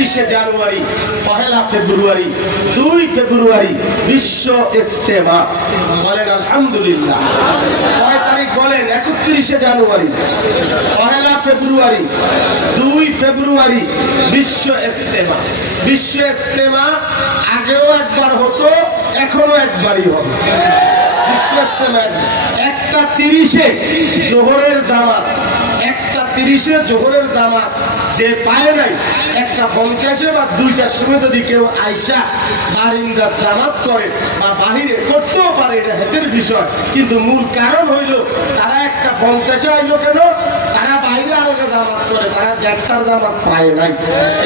একত্রিশে জানুয়ারি, পহেলা ফেব্রুয়ারি, দুই ফেব্রুয়ারি বিশ্ব ইস্তেমা। বলেন, আলহামদুলিল্লাহ। কয় তারিখ বলেন? একত্রিশে জানুয়ারি, পহেলা ফেব্রুয়ারি, দুই ফেব্রুয়ারি বিশ্ব ইস্তেমা। বিশ্ব ইস্তেমা আগেও একবার হতো এখনও একবারই হবে। একটা তিরিশে জোহরের জামাত তিরিশে জোহরের জামাত যে পায় নাই, একটা পঞ্চাশে বা দুইটার সময় যদি কেউ আইসা বারিন্দার জামাত করে বা বাহিরে করতেও পারে, এটা হেতের বিষয়। কিন্তু মূল কারণ হইল, তারা একটা পঞ্চাশে আইলো কেন? তারা বাইরে আলাদা জামাত করে, তারা দেড়টার জামাত পায় নাই।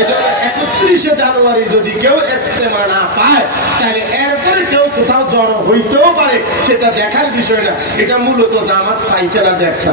এজন্য একত্রিশে জানুয়ারি যদি কেউ ইস্তেমা না পায়, তাহলে এরপরে কেউ কোথাও জড়ো হইতেও পারে, সেটা দেখার বিষয় না। এটা মূলত জামাত পাইছে না দেড়টা।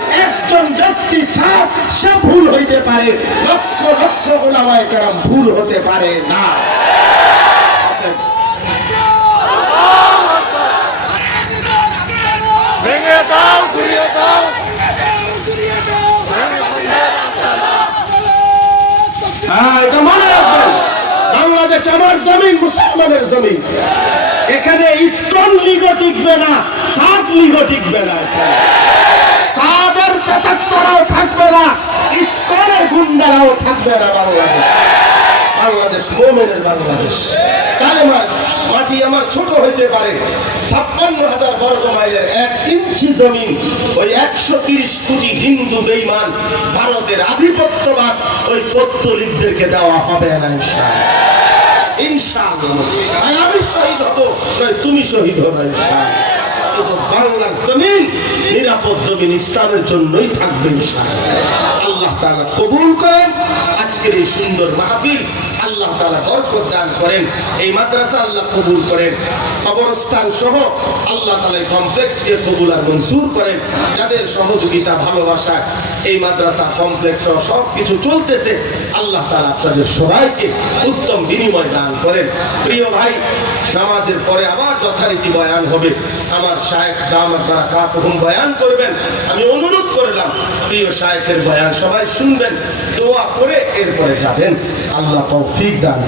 একজন ব্যক্তি সাপ সে ভুল হইতে পারে। লক্ষ লক্ষ ওলামায়ে কেরাম ভুল হতে পারে না। ভেঙে দাও ঘুরিয়ে দাও। হ্যাঁ এটা মনে রাখবেন। বাংলাদেশ আমার জমিন মুসলমানের জমিন। এখানে ইস্কন লিগও টিকবে না সাত লিগও টিকবে না। গুন্ডারাও থাকবে না বাংলাদেশ। বাংলাদেশ মোমেনের বাংলাদেশ। কালেমার মাটি আমার ছোট হইতে পারে। ছাপ্পান্ন হাজার বর্গ মাইলের এক ইঞ্চি ওই একশো তিরিশ কোটি হিন্দু বেইমান ভারতের আধিপত্যবাদ ওই পত্তলিকদেরকে দেওয়া হবে না আমি শহীদ হব তুমি শহীদ হবে ইনশাআল্লাহ। বাংলার জমিন নিরাপদ জমিন ইসলামের জন্যই থাকবে তালা কবুল করেন। আজকের এই সুন্দর মাহফিল আল্লাহ তালা বরকত দান করেন। এই মাদ্রাসা আল্লাহ কবুল করেন। কবরস্থান সহ আল্লাহ এই কমপ্লেক্সকে কবুল আর মঞ্জুর করেন। যাদের সহযোগিতা, ভালোবাসা, এই মাদ্রাসা কমপ্লেক্স সহ সব কিছু চলতেছে, আল্লাহ তাআলা আপনাদের সবাইকে উত্তম বিনিময় দান করেন। প্রিয় ভাই, নামাজের পরে আবার যথারীতি বয়ান হবে। আমার শায়েখ দামাত দ্বারা কাতহুম বয়ান করবেন। আমি অনুরোধ করলাম, প্রিয় শায়েখের বয়ান সবাই শুনবেন, দোয়া করে এরপরে যাবেন। আল্লাহ তৌফিক দান